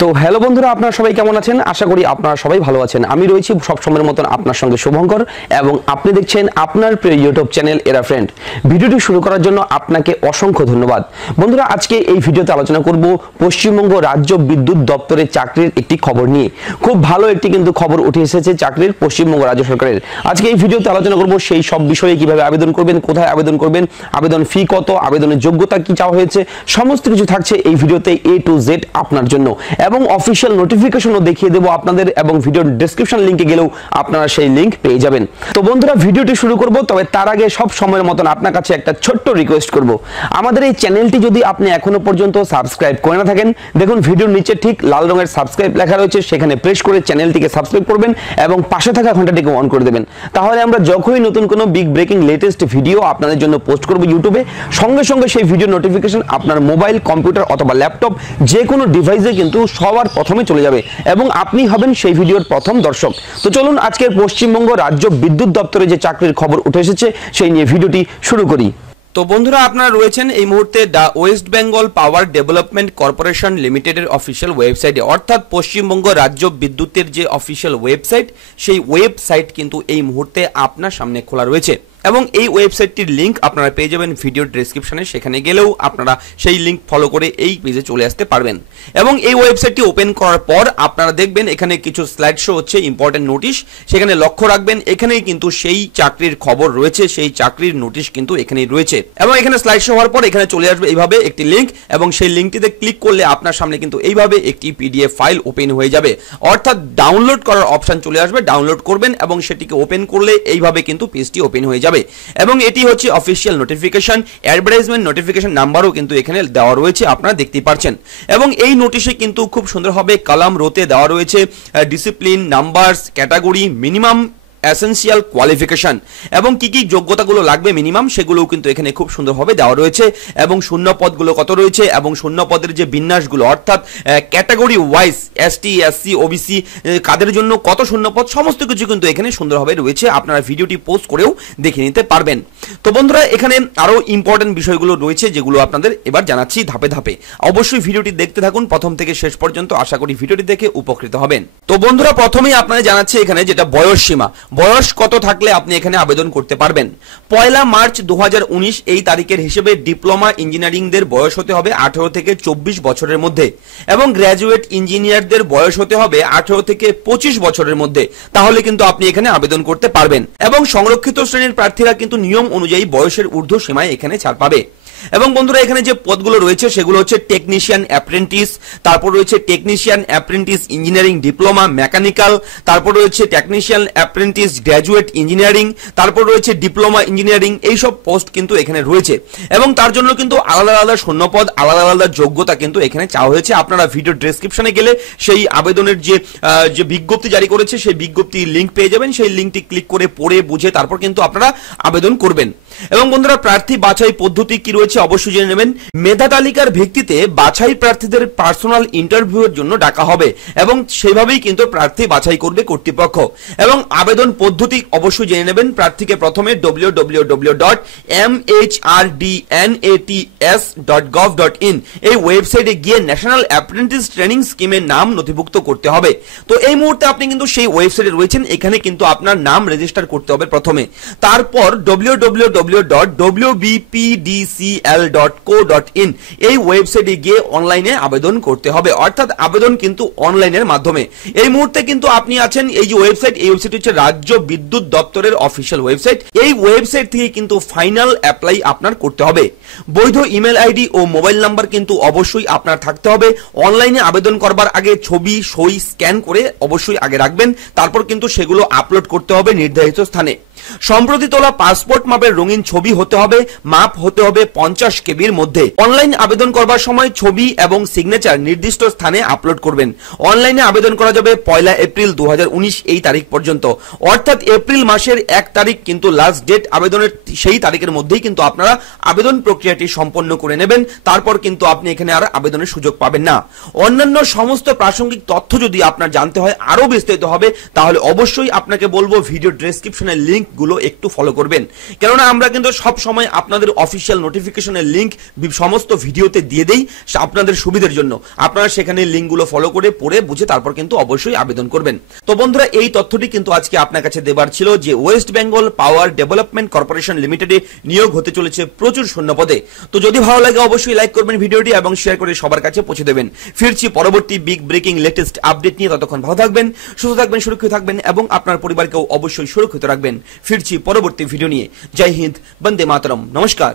তো হ্যালো বন্ধুরা, আপনারা সবাই কেমন আছেন? আশা করি আপনারা সবাই ভালো আছেন। আমি রয়েছি সব সময়ের মতন আপনার সঙ্গে শুভঙ্কর এবং আপনি দেখছেন আপনার প্রিয় ইউটিউব চ্যানেল এরা ফ্রেন্ড। ভিডিওটি শুরু করার জন্য আপনাকে অসংখ্য ধন্যবাদ। বন্ধুরা, আজকে এই ভিডিওতে আলোচনা করব পশ্চিমবঙ্গ রাজ্য বিদ্যুৎ দপ্তরের চাকরির একটি খবর নিয়ে। খুব ভালো একটি কিন্তু খবর উঠে এসেছে চাকরির পশ্চিমবঙ্গ রাজ্য সরকারের। আজকে এই ভিডিওতে আলোচনা করব সেই সব বিষয়ে, কিভাবে আবেদন করবেন, কোথায় আবেদন করবেন, আবেদন ফি কত, আবেদনের যোগ্যতা কি চাওয়া হয়েছে, সমস্ত কিছু থাকছে এই ভিডিওতে A to Z আপনার জন্য। এবং অফিশিয়াল নোটিফিকেশনও দেখিয়ে দেবো আপনাদের, এবং ভিডিওর ডেসক্রিপশন লিংকে গেলেও আপনারা সেই লিংক পেয়ে যাবেন। তো বন্ধুরা, ভিডিওটি শুরু করব, তবে তার আগে সব সময়ের মতন আপনার কাছে একটা ছোট্ট রিকোয়েস্ট করব। আমাদের এই চ্যানেলটি যদি আপনি এখনো পর্যন্ত সাবস্ক্রাইব করে না থাকেন, দেখুন ভিডিওর নিচে ঠিক লাল রঙের সাবস্ক্রাইব লেখা রয়েছে, সেখানে প্রেস করে চ্যানেলটিকে সাবস্ক্রাইব করবেন এবং পাশে থাকা ঘন্টাটিকে অন করে দেবেন। তাহলে আমরা যখনই নতুন কোনো বিগ ব্রেকিং লেটেস্ট ভিডিও আপনাদের জন্য পোস্ট করব ইউটিউবে, সঙ্গে সঙ্গে সেই ভিডিও নোটিফিকেশন আপনার মোবাইল, কম্পিউটার অথবা ল্যাপটপ যে কোনো ডিভাইসে কিন্তু সবার প্রথমে চলে যাবে এবং আপনি হবেন সেই ভিডিওর প্রথম দর্শক। তো চলুন আজকের পশ্চিমবঙ্গ রাজ্য বিদ্যুৎ দপ্তরে যে চাকরির খবর উঠে এসেছে সেই নিয়ে ভিডিওটি শুরু করি। তো বন্ধুরা, আপনারা রয়েছেন এই মুহূর্তে the West Bengal power development corporation লিমিটেডের অফিসিয়াল ওয়েবসাইটে, অর্থাৎ পশ্চিমবঙ্গ রাজ্য বিদ্যুতের যে অফিসিয়াল ওয়েবসাইট, সেই ওয়েবসাইট কিন্তু এই মুহূর্তে আপনার সামনে খোলা রয়েছে এবং এই ওয়েবসাইটটির লিংক আপনারা পেয়ে যাবেন ভিডিওর ডেসক্রিপশনে। সেখানে গেলেও আপনারা সেই লিংক ফলো করে এই পেজে চলে আসতে পারবেন। এবং এই ওয়েবসাইটটি ওপেন করার পর আপনারা দেখবেন এখানে কিছু স্লাইড শো হচ্ছে, ইম্পর্টেন্ট নোটিশ। সেখানে লক্ষ্য রাখবেন, এখানেই কিন্তু সেই চাকরির খবর রয়েছে, সেই চাকরির নোটিশ কিন্তু এখানেই রয়েছে। এবং এখানে স্লাইড শো হওয়ার পর এখানে চলে আসবে এইভাবে একটি লিংক, এবং সেই লিংকটিতে ক্লিক করলে আপনার সামনে কিন্তু এইভাবে একটি পিডিএফ ফাইল ওপেন হয়ে যাবে, অর্থাৎ ডাউনলোড করার অপশন চলে আসবে। ডাউনলোড করবেন এবং সেটিকে ওপেন করলে এইভাবে কিন্তু পেজটি ওপেন হয়ে যাবে। এবং এটি হচ্ছে অফিসিয়াল নোটিফিকেশন। অ্যাডভার্টাইজমেন্ট নোটিফিকেশন নাম্বারও কিন্তু এখানে দেওয়া রয়েছে, আপনারা দেখতেই পাচ্ছেন। এবং এই নোটিশে কিন্তু খুব সুন্দরভাবে কলাম রোতে দেওয়া রয়েছে discipline, numbers, category, minimum essential qualification এবং কি কি যোগ্যতাগুলো লাগবে মিনিমাম, সেগুলোও কিন্তু এখানে খুব সুন্দরভাবে দেওয়া রয়েছে। এবং শূন্য পদগুলো কত রয়েছে এবং শূন্য পদের যে বিন্যাসগুলো, অর্থাৎ category wise ST, SC, OBC কাদের জন্য কত শূন্য পদ, সমস্ত কিছু কিন্তু এখানে সুন্দরভাবে রয়েছে। আপনারা ভিডিওটি পোস্ট করেও দেখে নিতে পারবেন। তো বন্ধুরা, এখানে আরো ইম্পর্টেন্ট বিষয়গুলো রয়েছে যেগুলো আপনাদের এবার জানাচ্ছি ধাপে ধাপে। অবশ্যই ভিডিওটি দেখতে থাকুন প্রথম থেকে শেষ পর্যন্ত, আশা করি ভিডিওটি দেখে উপকৃত হবেন। তো বন্ধুরা, প্রথমেই আপনাদের জানাচ্ছি এখানে যেটা বয়স সীমা, বয়স কত থাকলে আপনি এখানে আবেদন করতে পারবেন। 1 মার্চ 2019 এই তারিখের হিসেবে ডিপ্লোমা ইঞ্জিনিয়ারিংদের বয়স হতে হবে 18 থেকে 24 বছরের মধ্যে এবং গ্র্যাজুয়েট ইঞ্জিনিয়ারদের বয়স হতে হবে 18 থেকে 25 বছরের মধ্যে। তাহলে কিন্তু আপনি এখানে আবেদন করতে পারবেন। এবং সংরক্ষিত শ্রেণীর প্রার্থীরা কিন্তু নিয়ম অনুযায়ী বয়সের ঊর্ধ্ব সীমায় এখানে ছাড় পাবে। এবং বন্ধুরা, এখানে যে পদগুলো রয়েছে সেগুলো হচ্ছে টেকনিশিয়ান অ্যাপ্রেন্টিস, তারপর রয়েছে technician apprentice engineering diploma mechanical, তারপর রয়েছে টেকনিশিয়ান অ্যাপ্রেন্টিস গ্র্যাজুয়েট ইঞ্জিনিয়ারিং, তারপর রয়েছে ডিপ্লোমা ইঞ্জিনিয়ারিং। এইসব পোস্ট কিন্তু এখানে রয়েছে এবং তার জন্য কিন্তু আলাদা আলাদা শূন্যপদ, আলাদা আলাদা যোগ্যতা কিন্তু এখানে চাওয়া হয়েছে। আপনারা ভিডিও ডেসক্রিপশনে গেলে সেই আবেদনের যে বিজ্ঞপ্তি জারি করেছে সেই বিজ্ঞপ্তির লিঙ্ক পেয়ে যাবেন। সেই লিঙ্কটি ক্লিক করে পড়ে বুঝে তারপর কিন্তু আপনারা আবেদন করবেন। এবং বন্ধুরা, প্রার্থী বাছাই পদ্ধতি কি রয়েছে অবশ্যই জেনে নেবেন। মেধা তালিকার ভিত্তিতে বাছাই প্রার্থীদের পার্সোনাল ইন্টারভিউয়ের জন্য ডাকা হবে এবং সেভাবেই কিন্তু প্রার্থী বাছাই করবে কর্তৃপক্ষ। এবং আবেদন পদ্ধতি অবশ্যই জেনে নেবেন। প্রার্থীকে প্রথমে www.mhrdnats.gov.in এই ওয়েবসাইটে গিয়ে ন্যাশনাল অ্যাপ্রেন্টিস ট্রেনিং স্কিমের নাম নথিভুক্ত করতে হবে। তো এই মুহূর্তে আপনি কিন্তু সেই ওয়েবসাইটে রয়েছেন, এখানে কিন্তু আপনার নাম রেজিস্টার করতে হবে প্রথমে। তারপর www.wbpdcl.co.in এই ওয়েবসাইটে গিয়ে অনলাইনে আবেদন করতে হবে, অর্থাৎ আবেদন কিন্তু অনলাইনের মাধ্যমে। এই মুহূর্তে কিন্তু আপনি আছেন এই যে ওয়েবসাইট, এই ওয়েবসাইট হচ্ছে রাজ্য বিদ্যুৎ দপ্তরের অফিসিয়াল ওয়েবসাইট। এই ওয়েবসাইট থেকে কিন্তু ফাইনাল অ্যাপ্লাই আপনার করতে হবে। বৈধ ইমেল আইডি ও মোবাইল নাম্বার কিন্তু অবশ্যই আপনার থাকতে হবে। অনলাইনে আবেদন করবার আগে ছবি, সই, স্ক্যান করে অবশ্যই আগে রাখবেন, তারপর কিন্তু সেগুলো আপলোড করতে হবে নির্ধারিত স্থানে। সম্প্রতি তোলা পাসপোর্ট মাপের রঙিন ছবি হতে হবে, মাপ হতে হবে 50 কেবির মধ্যে। অনলাইন আবেদন করবার সময় ছবি এবং সিগনেচার নির্দিষ্ট স্থানে আপলোড করবেন। অনলাইনে আবেদন করা যাবে 1 এপ্রিল 2019 এই তারিখ পর্যন্ত, অর্থাৎ এপ্রিল মাসের 1 তারিখ কিন্তু লাস্ট ডেট আবেদনের। সেই তারিখের মধ্যেই কিন্তু আপনারা আবেদন প্রক্রিয়াটি সম্পন্ন করে নেবেন, তারপর কিন্তু আপনি এখানে আর আবেদনের সুযোগ পাবেন না। অন্যান্য সমস্ত প্রাসঙ্গিক তথ্য যদি আপনার জানতে হয়, আরো বিস্তারিত হবে, তাহলে অবশ্যই আপনাকে বলবো ভিডিও ডেসক্রিপশনে লিংক লিঙ্কগুলো একটু ফলো করবেন, কেননা আমরা কিন্তু সব সময় আপনাদের অফিসিয়াল নোটিফিকেশনের লিঙ্ক সমস্ত ভিডিওতে দিয়ে দেই আপনাদের সুবিধার জন্য। আপনারা সেখানে লিঙ্কগুলো ফলো করে পড়ে বুঝে তারপর কিন্তু অবশ্যই আবেদন করবেন। তো বন্ধুরা, এই তথ্যটি কিন্তু আজকে আপনার কাছে দেবার ছিল যে West Bengal power development corporation লিমিটেডে নিয়োগ হতে চলেছে প্রচুর শূন্য পদে। তো যদি ভালো লাগে অবশ্যই লাইক করবেন ভিডিওটি এবং শেয়ার করে সবার কাছে পৌঁছে দেবেন। ফিরছি পরবর্তী বিগ ব্রেকিং লেটেস্ট আপডেট নিয়ে। ততক্ষণ ভালো থাকবেন, সুস্থ থাকবেন, সুরক্ষিত থাকবেন এবং আপনার পরিবারকেও অবশ্যই সুরক্ষিত রাখবেন। ফিরছি পরবর্তী ভিডিও নিয়ে। জয় হিন্দ, বন্দে মাতরম, নমস্কার।